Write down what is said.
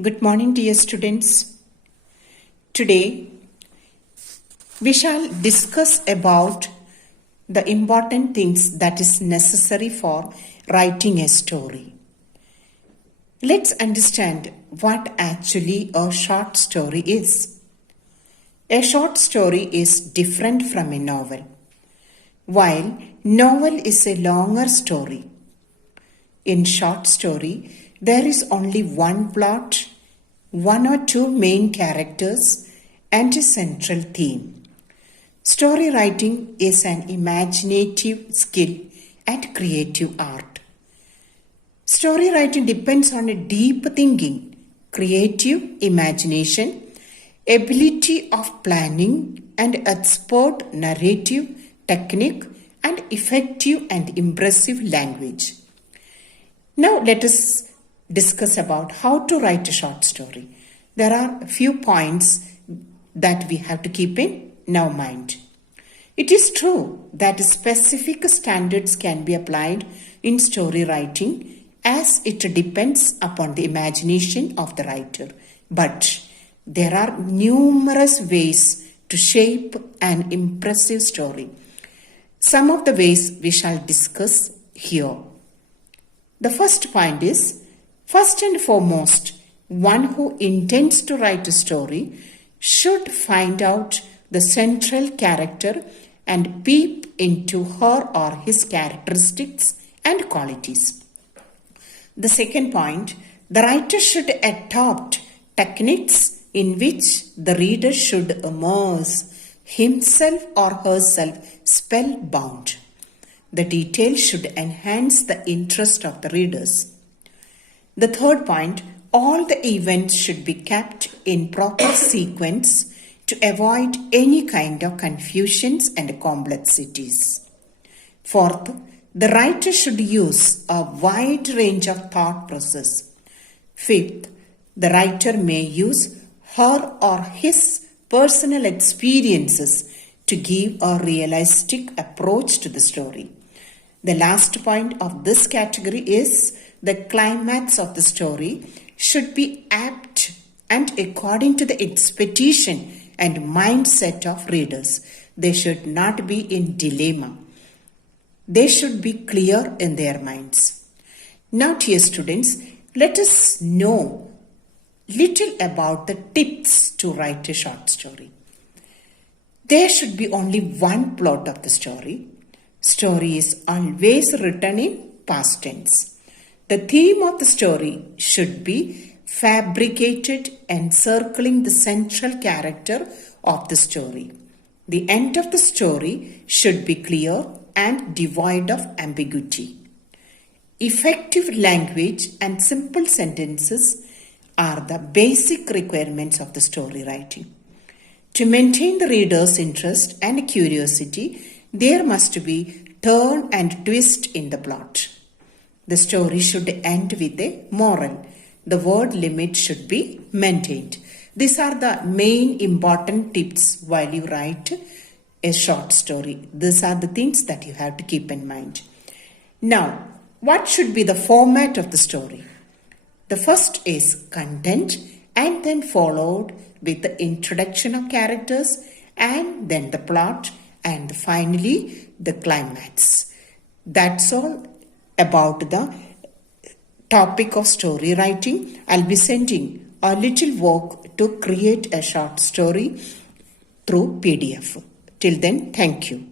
Good morning, dear students. Today, we shall discuss about the important things that is necessary for writing a story. Let's understand what actually a short story is. A short story is different from a novel, while novel is a longer story. In short story, there is only one plot, one or two main characters, and a central theme. Story writing is an imaginative skill and creative art. Story writing depends on a deep thinking, creative imagination, ability of planning, and expert narrative technique, and effective and impressive language. Now let us discuss about how to write a short story. There are a few points that we have to keep in our mind. It is true that specific standards can be applied in story writing as it depends upon the imagination of the writer. But there are numerous ways to shape an impressive story. Some of the ways we shall discuss here. The first point is, first and foremost, one who intends to write a story should find out the central character and peep into her or his characteristics and qualities. The second point, the writer should adopt techniques in which the reader should immerse himself or herself spellbound. The details should enhance the interest of the readers. The third point, all the events should be kept in proper sequence to avoid any kind of confusions and complexities. Fourth, the writer should use a wide range of thought process. Fifth, the writer may use her or his personal experiences to give a realistic approach to the story. The last point of this category is the climax of the story should be apt and according to the expectation and mindset of readers. They should not be in dilemma. They should be clear in their minds. Now, dear students, let us know little about the tips to write a short story. There should be only one plot of the story. Story is always written in past tense. The theme of the story should be fabricated encircling the central character of the story. The end of the story should be clear and devoid of ambiguity. Effective language and simple sentences are the basic requirements of the story writing. To maintain the reader's interest and curiosity, there must be turn and twist in the plot. The story should end with a moral. The word limit should be maintained. These are the main important tips while you write a short story. These are the things that you have to keep in mind. Now, what should be the format of the story? The first is content and then followed with the introduction of characters and then the plot and finally the climax. That's all about the topic of story writing. I'll be sending a little work to create a short story through PDF. Till then, thank you.